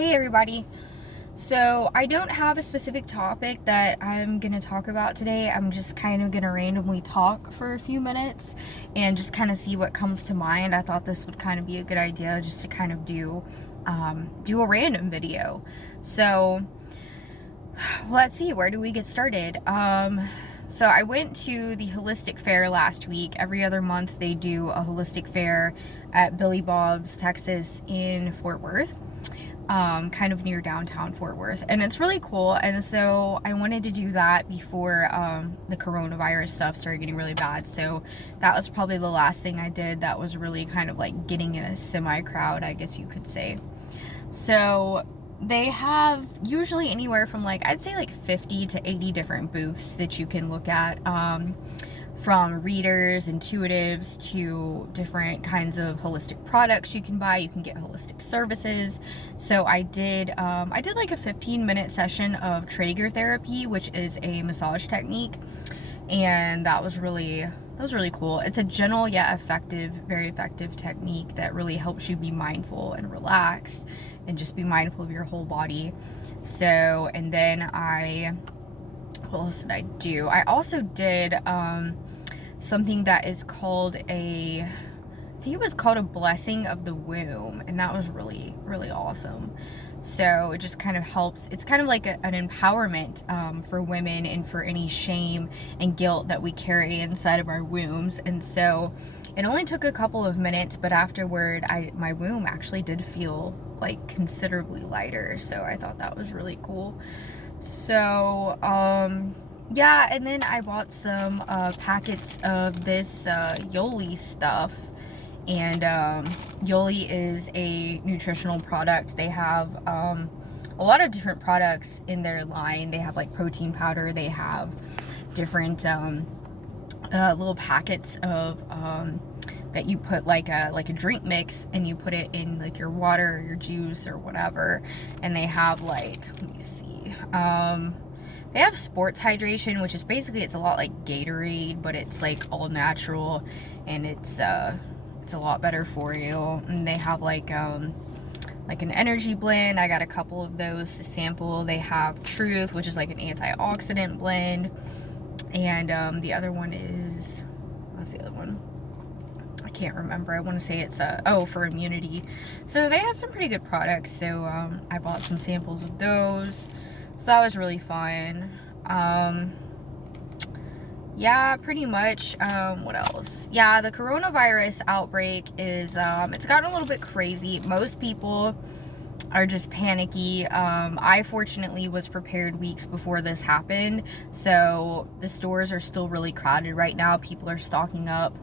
Hey everybody. So I don't have a specific topic that I'm going to talk about today. I'm just kind of going to randomly talk for a few minutes and just kind of see what comes to mind. I thought this would kind of be a good idea just to kind of do a random video. So let's see, where do we get started? So I went to the holistic fair last week. Every other month they do a holistic fair at Billy Bob's Texas in Fort Worth. Kind of near downtown Fort Worth, and it's really cool. And so I wanted to do that before the coronavirus stuff started getting really bad. So that was probably the last thing I did that was really kind of like getting in a semi crowd, I guess you could say. So they have usually anywhere from I'd say 50 to 80 different booths that you can look at, from readers, intuitives, to different kinds of holistic products you can buy. You can get holistic services. So I did like a 15-minute session of Traeger therapy, which is a massage technique, and that was really cool. It's a gentle yet effective, very effective technique that really helps you be mindful and relaxed and just be mindful of your whole body. So, and then what else did I do? I also did something that is called I think it was called a blessing of the womb, and that was really, really awesome. So it just kind of helps. It's kind of like an empowerment for women and for any shame and guilt that we carry inside of our wombs. And so it only took a couple of minutes, but afterward, my womb actually did feel considerably lighter. So I thought that was really cool. So, yeah, and then I bought some packets of this Yoli stuff. And Yoli is a nutritional product. They have a lot of different products in their line. They have protein powder. They have different little packets of that you put like a drink mix, and you put it in your water or your juice or whatever. And they have let me see, they have sports hydration, which is basically, it's a lot like Gatorade, but it's all natural, and it's a lot better for you. And they have an energy blend. I got a couple of those to sample. They have Truth, which is an antioxidant blend, and the other one is, what's the other one? I can't remember. I want to say it's for immunity. So they have some pretty good products. So I bought some samples of those. So that was really fun. Yeah, pretty much. What else? Yeah, the coronavirus outbreak is, it's gotten a little bit crazy. Most people are just panicky. I fortunately was prepared weeks before this happened, so the stores are still really crowded right now. People are stocking up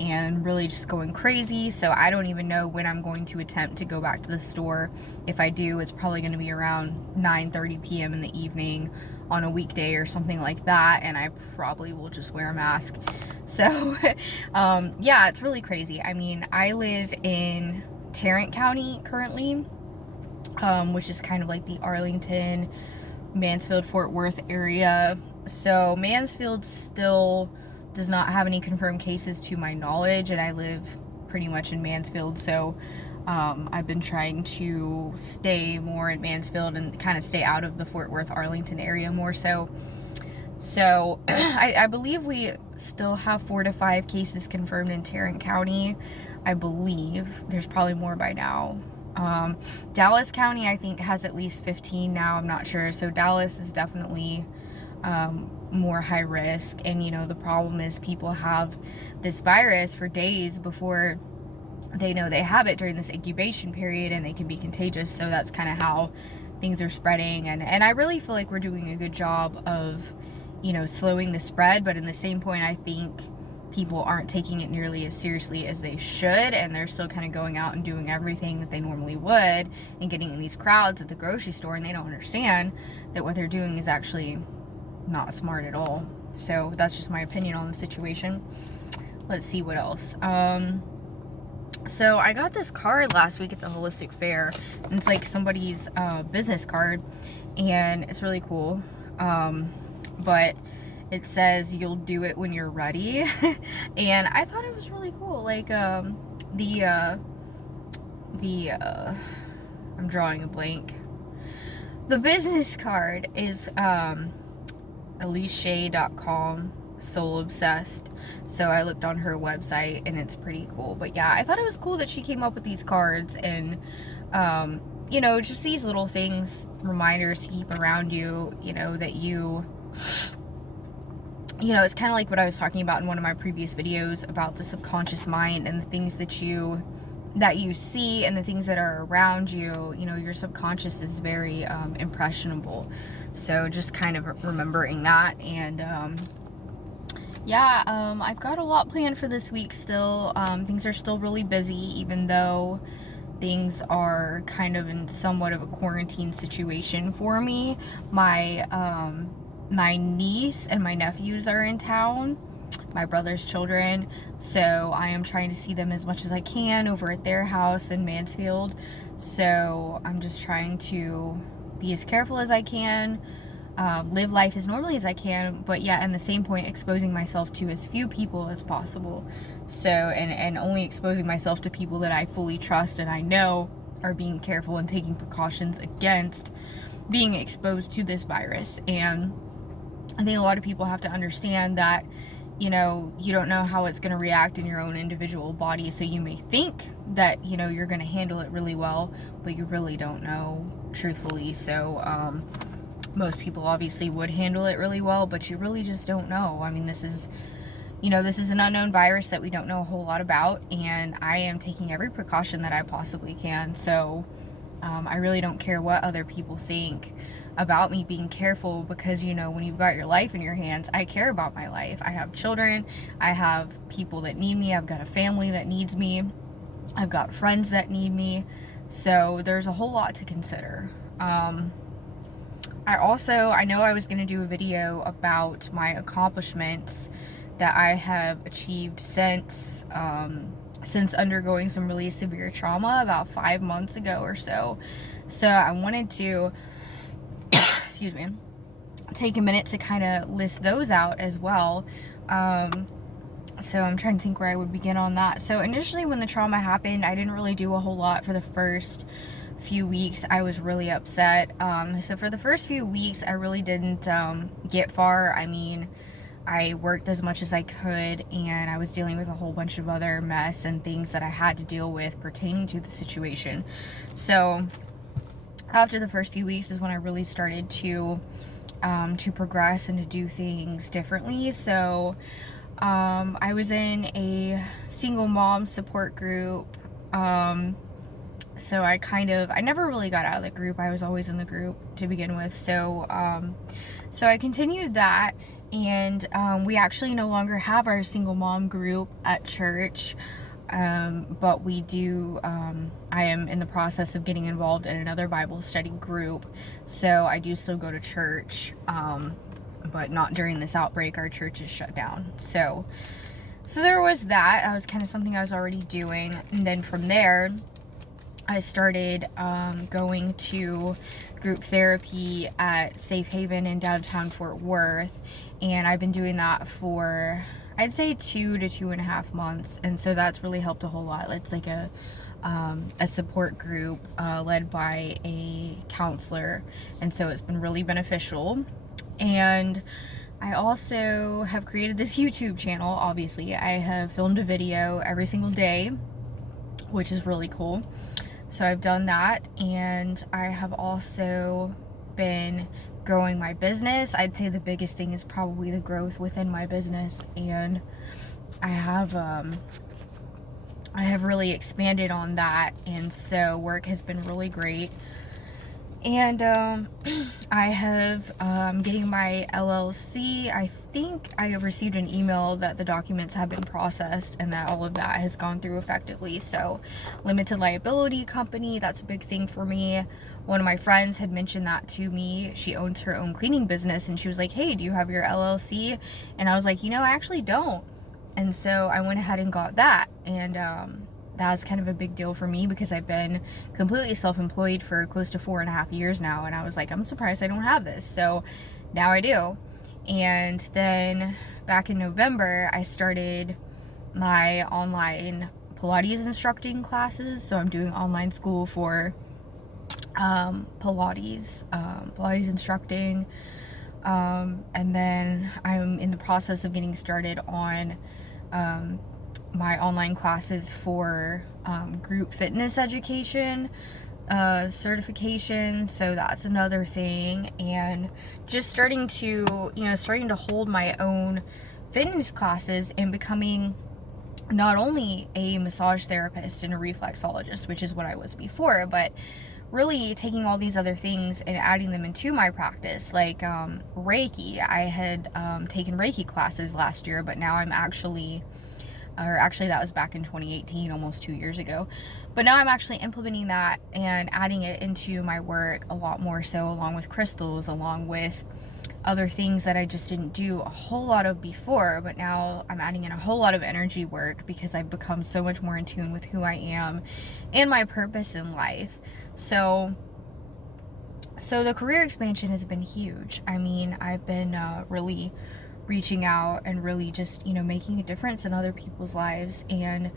and really just going crazy. So I don't even know when I'm going to attempt to go back to the store. If I do, it's probably going to be around 9:30 p.m. in the evening on a weekday or something like that, and I probably will just wear a mask. So yeah, it's really crazy. I mean, I live in Tarrant County currently, which is kind of the Arlington, Mansfield, Fort Worth area. So Mansfield still does not have any confirmed cases to my knowledge, and I live pretty much in Mansfield. So I've been trying to stay more in Mansfield and kind of stay out of the Fort Worth, Arlington area more so. So I believe we still have 4 to 5 cases confirmed in Tarrant County. I believe there's probably more by now. Dallas County, I think, has at least 15 now. I'm not sure. So Dallas is definitely more high risk. And the problem is, people have this virus for days before they know they have it during this incubation period, and they can be contagious. So that's kind of how things are spreading. And I really feel like we're doing a good job of slowing the spread, but in the same point, I think people aren't taking it nearly as seriously as they should, and they're still kind of going out and doing everything that they normally would and getting in these crowds at the grocery store, and they don't understand that what they're doing is actually not smart at all. So that's just my opinion on the situation. Let's see what else. So I got this card last week at the holistic fair, and it's somebody's business card, and it's really cool. But it says you'll do it when you're ready. And I thought it was really cool. I'm drawing a blank. The business card is EliseShay.com, Soul Obsessed. So I looked on her website and it's pretty cool. But yeah, I thought it was cool that she came up with these cards and you know, just these little things, reminders to keep around you, you know, that you know, it's kind of like what I was talking about in one of my previous videos about the subconscious mind and the things that you see and the things that are around you. You know, your subconscious is very impressionable. So just kind of remembering that. And yeah, I've got a lot planned for this week still. Things are still really busy, even though things are kind of in somewhat of a quarantine situation for me. My niece and my nephews are in town, my brother's children, so I am trying to see them as much as I can over at their house in Mansfield. So I'm just trying to be as careful as I can, live life as normally as I can, but yeah, in the same point, exposing myself to as few people as possible. So, and only exposing myself to people that I fully trust and I know are being careful and taking precautions against being exposed to this virus. And I think a lot of people have to understand that, you know, you don't know how it's going to react in your own individual body. So you may think that, you know, you're going to handle it really well, but you really don't know, truthfully. So, most people obviously would handle it really well, but you really just don't know. I mean, this is, you know, this is an unknown virus that we don't know a whole lot about, and I am taking every precaution that I possibly can. So, I really don't care what other people think about me being careful, because, you know, when you've got your life in your hands, I care about my life. I have children, I have people that need me, I've got a family that needs me, I've got friends that need me, so there's a whole lot to consider. I know I was going to do a video about my accomplishments that I have achieved since undergoing some really severe trauma about 5 months ago or so. So I wanted to excuse me, take a minute to kind of list those out as well. So I'm trying to think where I would begin on that. So initially when the trauma happened, I didn't really do a whole lot for the first few weeks. I was really upset. So for the first few weeks, I really didn't get far. I mean, I worked as much as I could, and I was dealing with a whole bunch of other mess and things that I had to deal with pertaining to the situation. So after the first few weeks is when I really started to progress and to do things differently. So I was in a single mom support group. So I never really got out of the group. I was always in the group to begin with. So I continued that, and we actually no longer have our single mom group at church. But we do, I am in the process of getting involved in another Bible study group, so I do still go to church, but not during this outbreak. Our church is shut down. So there was that. That was kind of something I was already doing, and then from there, I started going to group therapy at Safe Haven in downtown Fort Worth, and I've been doing that for, I'd say, 2 to 2.5 months, and so that's really helped a whole lot. It's like a support group led by a counselor, and so it's been really beneficial. And I also have created this YouTube channel. Obviously, I have filmed a video every single day, which is really cool. So I've done that, and I have also been growing my business. I'd say the biggest thing is probably the growth within my business, and I have really expanded on that, and so work has been really great. And I have getting my LLC. I think I received an email that the documents have been processed and that all of that has gone through effectively. So limited liability company, that's a big thing for me. One of my friends had mentioned that to me. She owns her own cleaning business, and she was like, hey, do you have your LLC? And I was like, you know, I actually don't. And so I went ahead and got that, and that's kind of a big deal for me because I've been completely self-employed for close to 4.5 years now, and I was like, I'm surprised I don't have this. So now I do. And then back in November, I started my online Pilates instructing classes. So I'm doing online school for Pilates instructing, and then I'm in the process of getting started on my online classes for group fitness education certification, so that's another thing. And just starting to hold my own fitness classes and becoming not only a massage therapist and a reflexologist, which is what I was before, but really taking all these other things and adding them into my practice, like Reiki. I had taken Reiki classes last year, but now I'm actually that was back in 2018, almost 2 years ago. But now I'm actually implementing that and adding it into my work a lot more so, along with crystals, along with other things that I just didn't do a whole lot of before. But now I'm adding in a whole lot of energy work because I've become so much more in tune with who I am and my purpose in life. So the career expansion has been huge. I mean, I've been really reaching out and really just, making a difference in other people's lives. And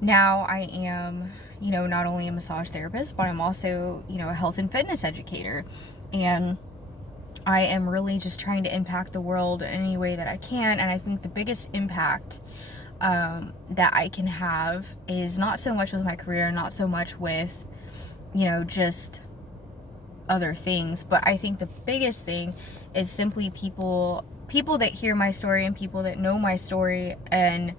now I am, not only a massage therapist, but I'm also, a health and fitness educator. And I am really just trying to impact the world in any way that I can. And I think the biggest impact that I can have is not so much with my career, not so much with, just other things, but I think the biggest thing is simply people that hear my story and people that know my story, and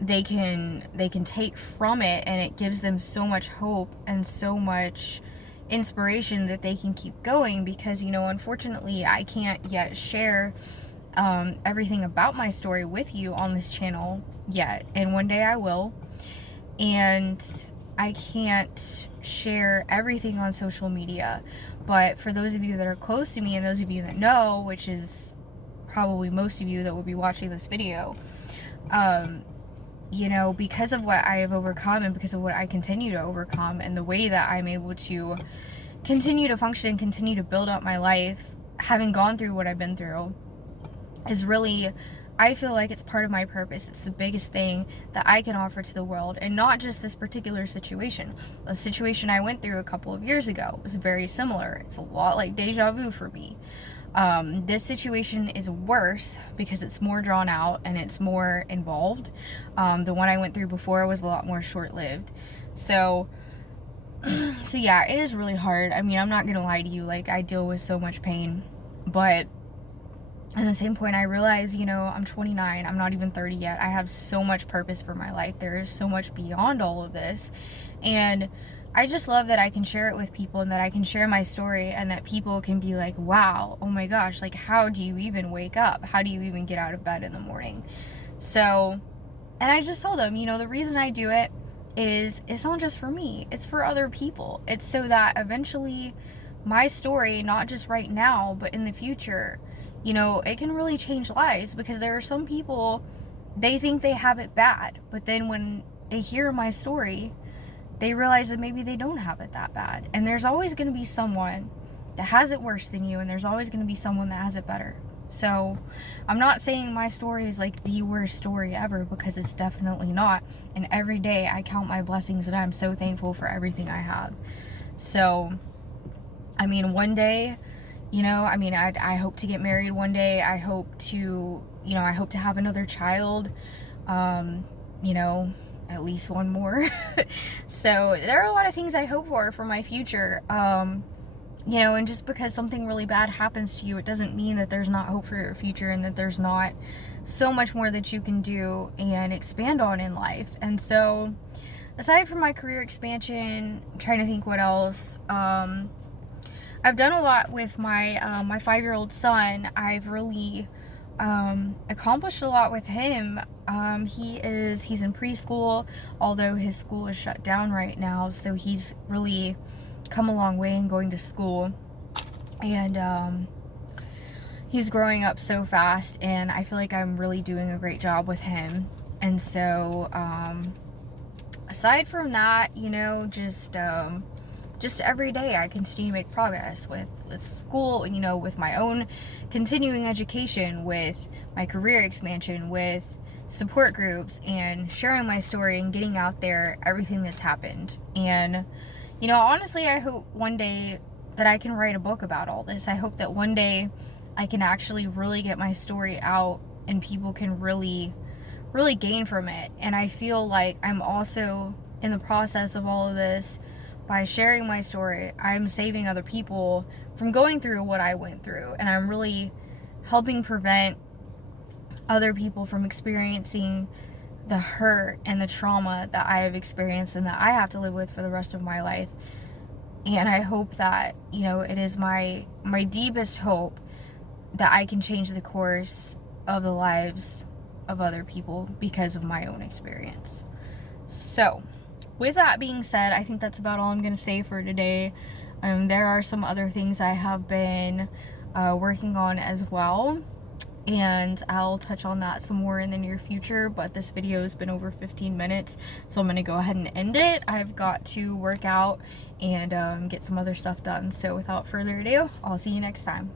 they can take from it, and it gives them so much hope and so much inspiration that they can keep going. Because unfortunately I can't yet share everything about my story with you on this channel yet, and one day I will. And I can't share everything on social media, but for those of you that are close to me and those of you that know, which is probably most of you that will be watching this video, because of what I have overcome and because of what I continue to overcome and the way that I'm able to continue to function and continue to build up my life, having gone through what I've been through, is really, I feel like it's part of my purpose. It's the biggest thing that I can offer to the world, and not just this particular situation. The situation I went through a couple of years ago was very similar. It's a lot like deja vu for me. This situation is worse because it's more drawn out and it's more involved. The one I went through before was a lot more short-lived. So yeah, it is really hard. I mean, I'm not gonna lie to you, like, I deal with so much pain, but at the same point I realize, I'm 29, I'm not even 30 yet. I have so much purpose for my life. There is so much beyond all of this, and I just love that I can share it with people, and that I can share my story, and that people can be like, wow, oh my gosh, like, how do you even wake up? How do you even get out of bed in the morning? So, and I just told them, the reason I do it is it's not just for me, it's for other people. It's so that eventually my story, not just right now, but in the future, it can really change lives. Because there are some people, they think they have it bad, but then when they hear my story, they realize that maybe they don't have it that bad. And there's always going to be someone that has it worse than you, and there's always going to be someone that has it better. So I'm not saying my story is like the worst story ever, because it's definitely not. And every day I count my blessings, and I'm so thankful for everything I have. So, I mean, one day, I hope to get married one day. I hope to have another child, at least one more. So there are a lot of things I hope for my future. And just because something really bad happens to you, it doesn't mean that there's not hope for your future, and that there's not so much more that you can do and expand on in life. And so, aside from my career expansion, I'm trying to think what else. I've done a lot with my 5-year-old son. I've really accomplished a lot with him. He's in preschool, although his school is shut down right now, so he's really come a long way in going to school, and he's growing up so fast, and I feel like I'm really doing a great job with him. And so aside from that, just every day I continue to make progress with school, with my own continuing education, with my career expansion, with support groups, and sharing my story and getting out there everything that's happened. And You know, honestly, I hope one day that I can write a book about all this. I hope that one day I can actually really get my story out and people can really, really gain from it. And I feel like I'm also in the process of all of this, by sharing my story, I'm saving other people from going through what I went through. And I'm really helping prevent other people from experiencing the hurt and the trauma that I have experienced and that I have to live with for the rest of my life. And I hope that, you know, it is my deepest hope that I can change the course of the lives of other people because of my own experience. So, with that being said, I think that's about all I'm going to say for today. There are some other things I have been working on as well, and I'll touch on that some more in the near future, but this video has been over 15 minutes, so I'm going to go ahead and end it. I've got to work out and get some other stuff done. So without further ado, I'll see you next time.